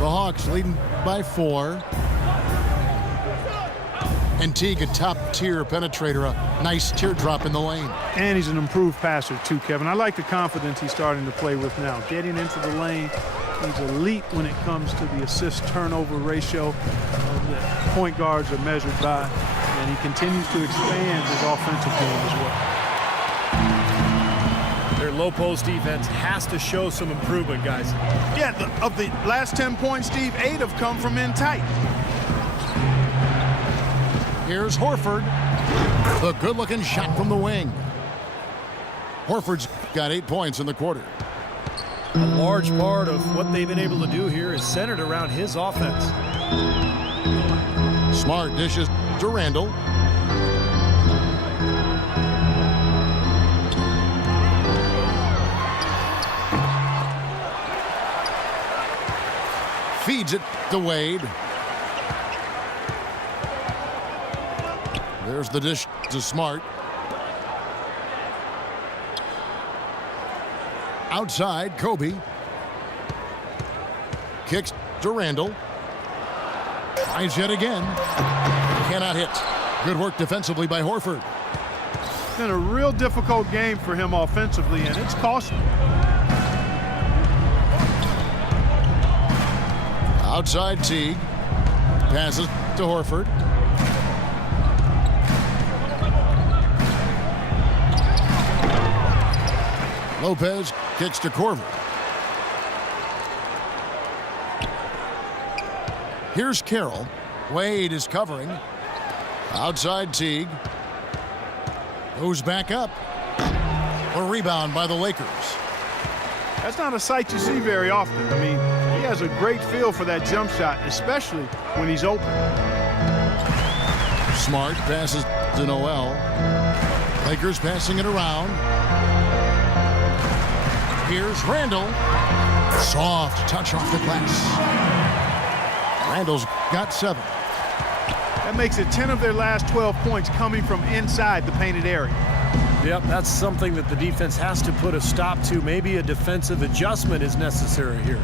The Hawks leading by 4. And Teague, a top-tier penetrator, a nice teardrop in the lane. And he's an improved passer, too, Kevin. I like the confidence he's starting to play with now. Getting into the lane, he's elite when it comes to the assist-turnover ratio that point guards are measured by. And he continues to expand his offensive game as well. Their low-post defense has to show some improvement, guys. Yeah, of the last 10 points, Steve, 8 have come from in tight. Here's Horford. The good-looking shot from the wing. Horford's got 8 points in the quarter. A large part of what they've been able to do here is centered around his offense. Smart dishes to Randall. Feeds it to Wade. There's the dish to Smart. Outside, Kobe. Kicks to Randall. Tries yet again. Cannot hit. Good work defensively by Horford. It's been a real difficult game for him offensively, and it's costly. Outside, Teague. Passes to Horford. Lopez kicks to Korver. Here's Carroll. Wade is covering. Outside Teague. Goes back up. A rebound by the Lakers. That's not a sight you see very often. I mean, he has a great feel for that jump shot, especially when he's open. Smart passes to Noel. Lakers passing it around. Here's Randall. Soft touch off the glass. Randall's got 7. That makes it 10 of their last 12 points coming from inside the painted area. Yep, that's something that the defense has to put a stop to. Maybe a defensive adjustment is necessary here.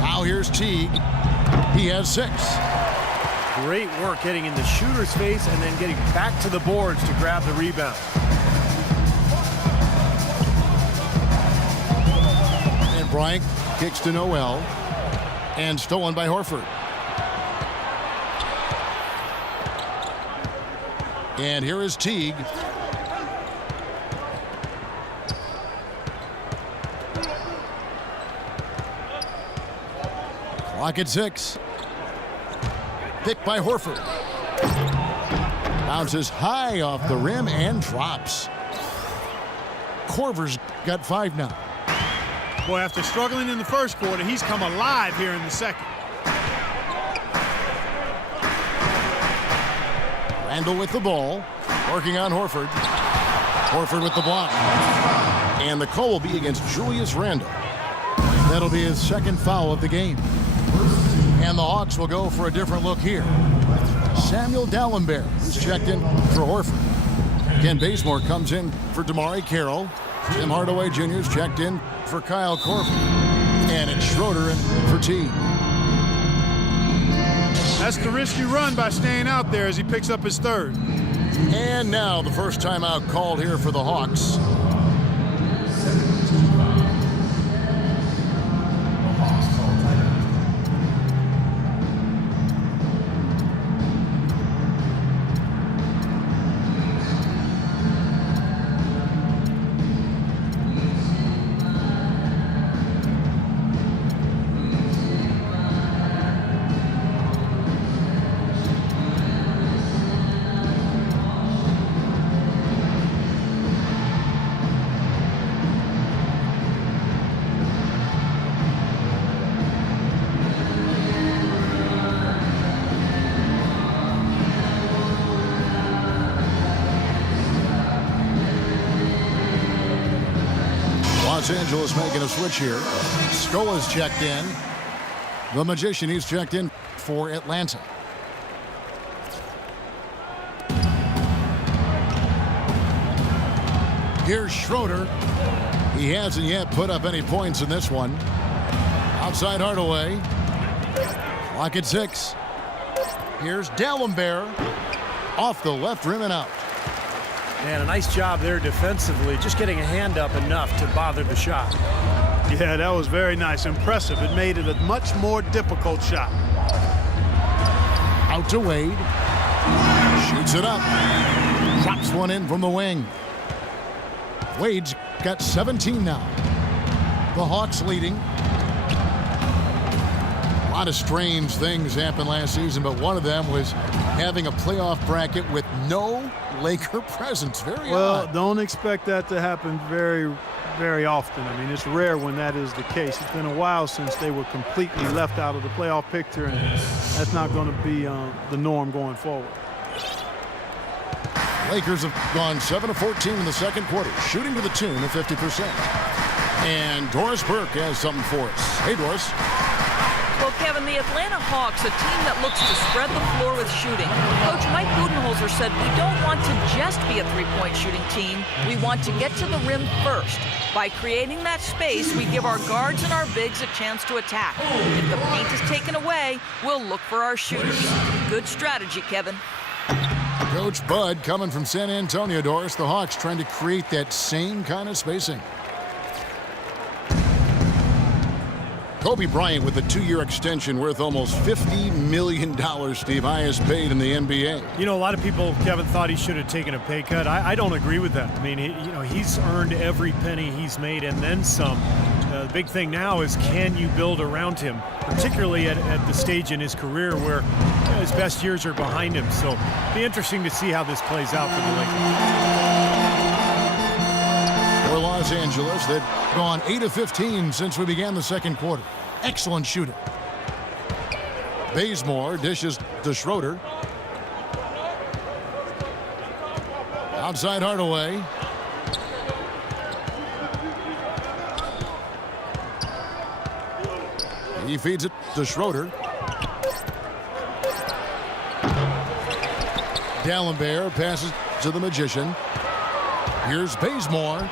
Now here's Teague. He has 6. Great work getting in the shooter's face and then getting back to the boards to grab the rebound. Bryant kicks to Noel and stolen by Horford. And here is Teague. Clock at 6. Picked by Horford. Bounces high off the rim and drops. Korver's got 5 now. Boy, after struggling in the first quarter, he's come alive here in the second. Randall with the ball, working on Horford. Horford with the block. And the call will be against Julius Randall. That'll be his 2nd foul of the game. And the Hawks will go for a different look here. Samuel Dallenberg is checked in for Horford. Ken Bazemore comes in for Damari Carroll. Tim Hardaway Jr. is checked in for Kyle Korver. And it's Schroeder in for Teague. That's the risk you run by staying out there as he picks up his 3rd. And now the first timeout called here for the Hawks. Los Angeles making a switch here. Scola's checked in. The Magician, he's checked in for Atlanta. Here's Schroeder. He hasn't yet put up any points in this one. Outside Hardaway. Clock at 6. Here's D'Alembert. Off the left rim and out. And a nice job there defensively, just getting a hand up enough to bother the shot. Yeah, that was very nice. Impressive. It made it a much more difficult shot. Out to Wade. Shoots it up. Drops one in from the wing. Wade's got 17 now. The Hawks leading. A lot of strange things happened last season, but one of them was having a playoff bracket with no Laker presence. Very well, odd. Don't expect that to happen very, very often. I mean, it's rare when that is the case. It's been a while since they were completely left out of the playoff picture, and that's not going to be the norm going forward. Lakers have gone 7 of 14 in the second quarter, shooting to the tune of 50%. And Doris Burke has something for us. Hey, Doris. Well, Kevin, the Atlanta Hawks, a team that looks to spread the floor with shooting. Coach Mike Budenholzer said, we don't want to just be a three-point shooting team. We want to get to the rim first. By creating that space, we give our guards and our bigs a chance to attack. If the paint is taken away, we'll look for our shooters. Good strategy, Kevin. Coach Bud coming from San Antonio, Doris. The Hawks trying to create that same kind of spacing. Kobe Bryant with a 2-year extension worth almost $50 million, Steve, highest paid in the NBA. You know, a lot of people, Kevin, thought he should have taken a pay cut. I don't agree with that. I mean, he's earned every penny he's made and then some. The big thing now is, can you build around him, particularly at the stage in his career where his best years are behind him. So it'll be interesting to see how this plays out for the Lakers. For Los Angeles, they've gone 8 of 15 since we began the second quarter. Excellent shooting. Bazemore dishes to Schroeder. Outside Hardaway. He feeds it to Schroeder. D'Alembert passes to the Magician. Here's Bazemore.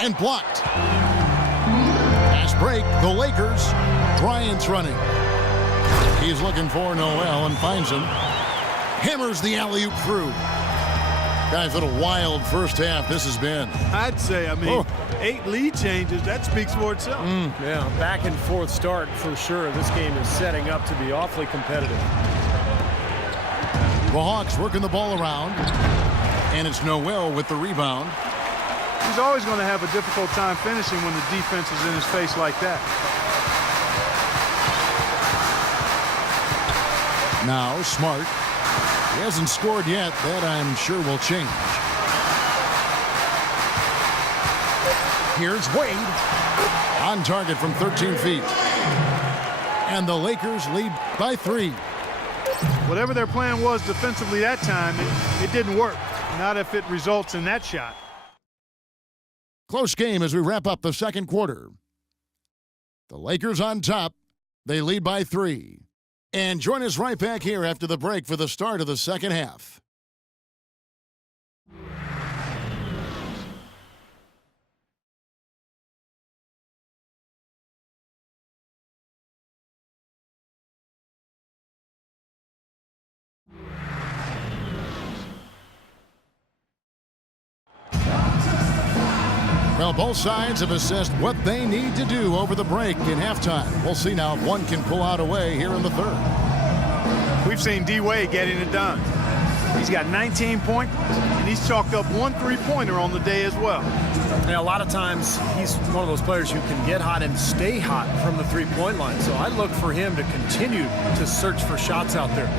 And blocked. Fast break. The Lakers. Bryant's running. He's looking for Noel and finds him. Hammers the alley-oop through. Guys, what a wild first half this has been. I'd say, 8 lead changes, that speaks for itself. Yeah, back and forth start for sure. This game is setting up to be awfully competitive. The Hawks working the ball around. And it's Noel with the rebound. He's always going to have a difficult time finishing when the defense is in his face like that. Now Smart. He hasn't scored yet. That I'm sure will change. Here's Wade. On target from 13 feet. And the Lakers lead by 3. Whatever their plan was defensively that time, it didn't work. Not if it results in that shot. Close game as we wrap up the second quarter. The Lakers on top. They lead by 3. And join us right back here after the break for the start of the second half. Well, both sides have assessed what they need to do over the break in halftime. We'll see now if one can pull out a way here in the third. We've seen D-Wade getting it done. He's got 19 points, and he's chalked up 1 3-pointer on the day as well. Now, a lot of times, he's one of those players who can get hot and stay hot from the three-point line. So I look for him to continue to search for shots out there.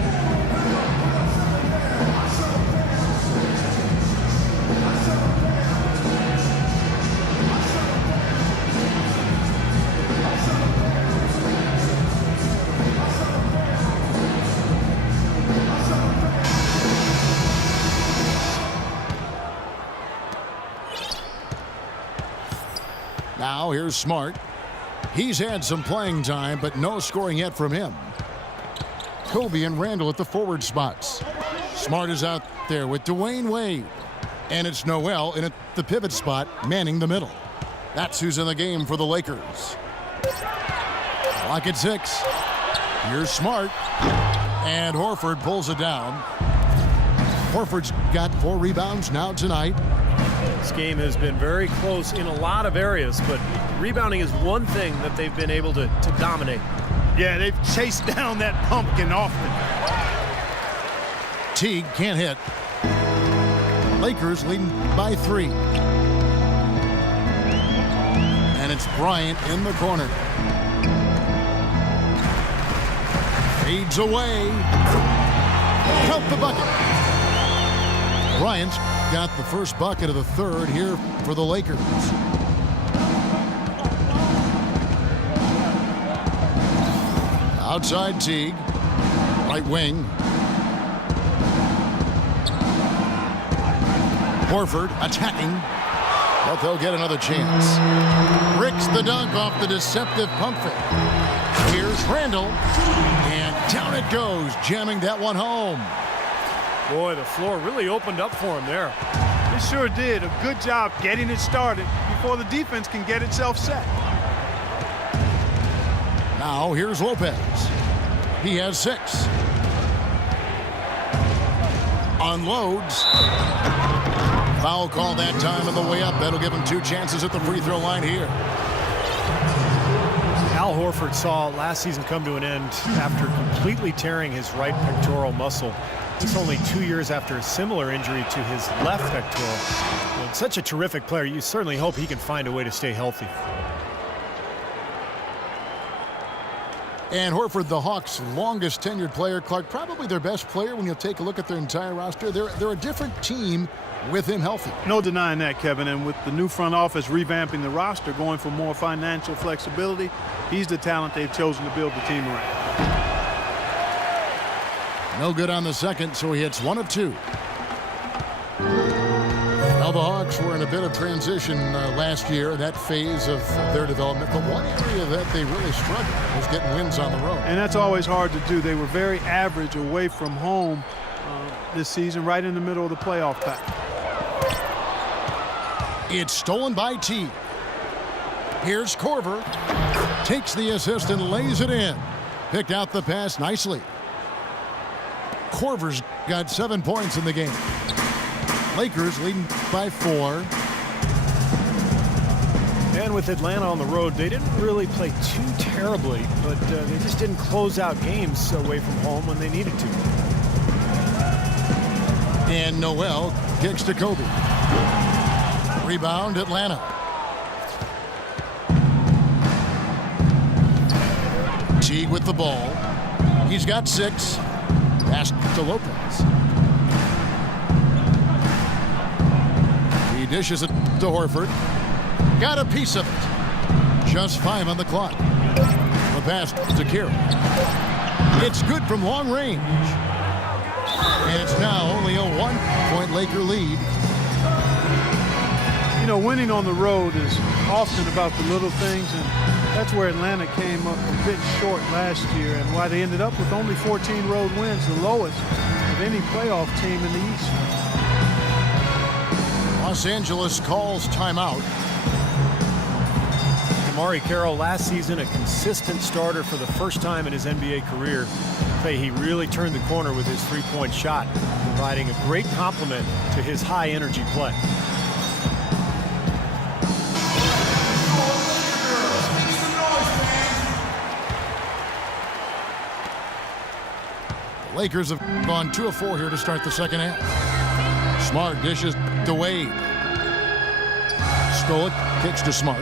Now here's Smart. He's had some playing time, but no scoring yet from him. Kobe and Randall at the forward spots. Smart is out there with Dwayne Wade. And it's Noel in at the pivot spot, manning the middle. That's who's in the game for the Lakers. Clock at 6. Here's Smart. And Horford pulls it down. Horford's got 4 rebounds now tonight. This game has been very close in a lot of areas, but rebounding is one thing that they've been able to dominate. Yeah, they've chased down that pumpkin often. Teague can't hit. Lakers leading by 3. And it's Bryant in the corner. Fades away. Count the bucket. Bryant's got the first bucket of the third here for the Lakers. Outside Teague. Right wing. Horford attacking. But they'll get another chance. Ricks the dunk off the deceptive pump fake. Here's Randall. And down it goes, jamming that one home. Boy, the floor really opened up for him there. It sure did. A good job getting it started before the defense can get itself set. Now here's Lopez. He has 6. Unloads. Foul call that time on the way up. That'll give him 2 chances at the free throw line here. Al Horford saw last season come to an end after completely tearing his right pectoral muscle. It's only 2 years after a similar injury to his left pectoral. And such a terrific player. You certainly hope he can find a way to stay healthy. And Horford, the Hawks' longest tenured player. Clark, probably their best player when you take a look at their entire roster. They're a different team with him healthy. No denying that, Kevin. And with the new front office revamping the roster, going for more financial flexibility, he's the talent they've chosen to build the team around. No good on the second, so he hits 1 of 2. Now the Hawks were in a bit of transition last year, that phase of their development. The one area that they really struggled was getting wins on the road. And that's always hard to do. They were very average away from home this season, right in the middle of the playoff pack. It's stolen by T. Here's Korver. Takes the assist and lays it in. Picked out the pass nicely. Korver's got 7 points in the game. Lakers leading by 4. And with Atlanta on the road, they didn't really play too terribly, but they just didn't close out games away from home when they needed to. And Noel kicks to Kobe. Rebound, Atlanta. Teague with the ball. He's got 6. Pass to Lopez. He dishes it to Horford. Got a piece of it. Just 5 on the clock. The pass to Kira. It's good from long range. And it's now only a 1-point Laker lead. You know, winning on the road is often about the little things, and that's where Atlanta came up a bit short last year and why they ended up with only 14 road wins, the lowest of any playoff team in the East. Los Angeles calls timeout. Amari Carroll last season a consistent starter for the first time in his NBA career. He really turned the corner with his three-point shot, providing a great complement to his high-energy play. The Lakers have gone 2 of 4 here to start the second half. Smart dishes to Wade. Stolik kicks to Smart.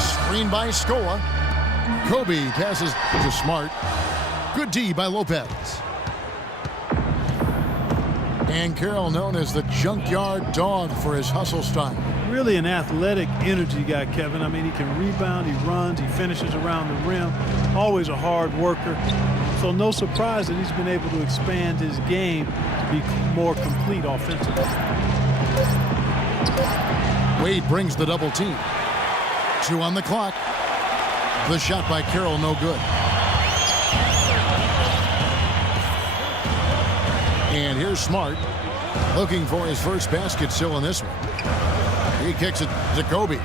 Screen by Scola. Kobe passes to Smart. Good D by Lopez. And Carroll known as the junkyard dog for his hustle style. Really an athletic energy guy, Kevin. I mean, he can rebound, he runs, he finishes around the rim. Always a hard worker. So no surprise that he's been able to expand his game to be more complete offensively. Wade brings the double team. 2 on the clock. The shot by Carroll, no good. And here's Smart, looking for his first basket still in this one. He kicks it to Kobe.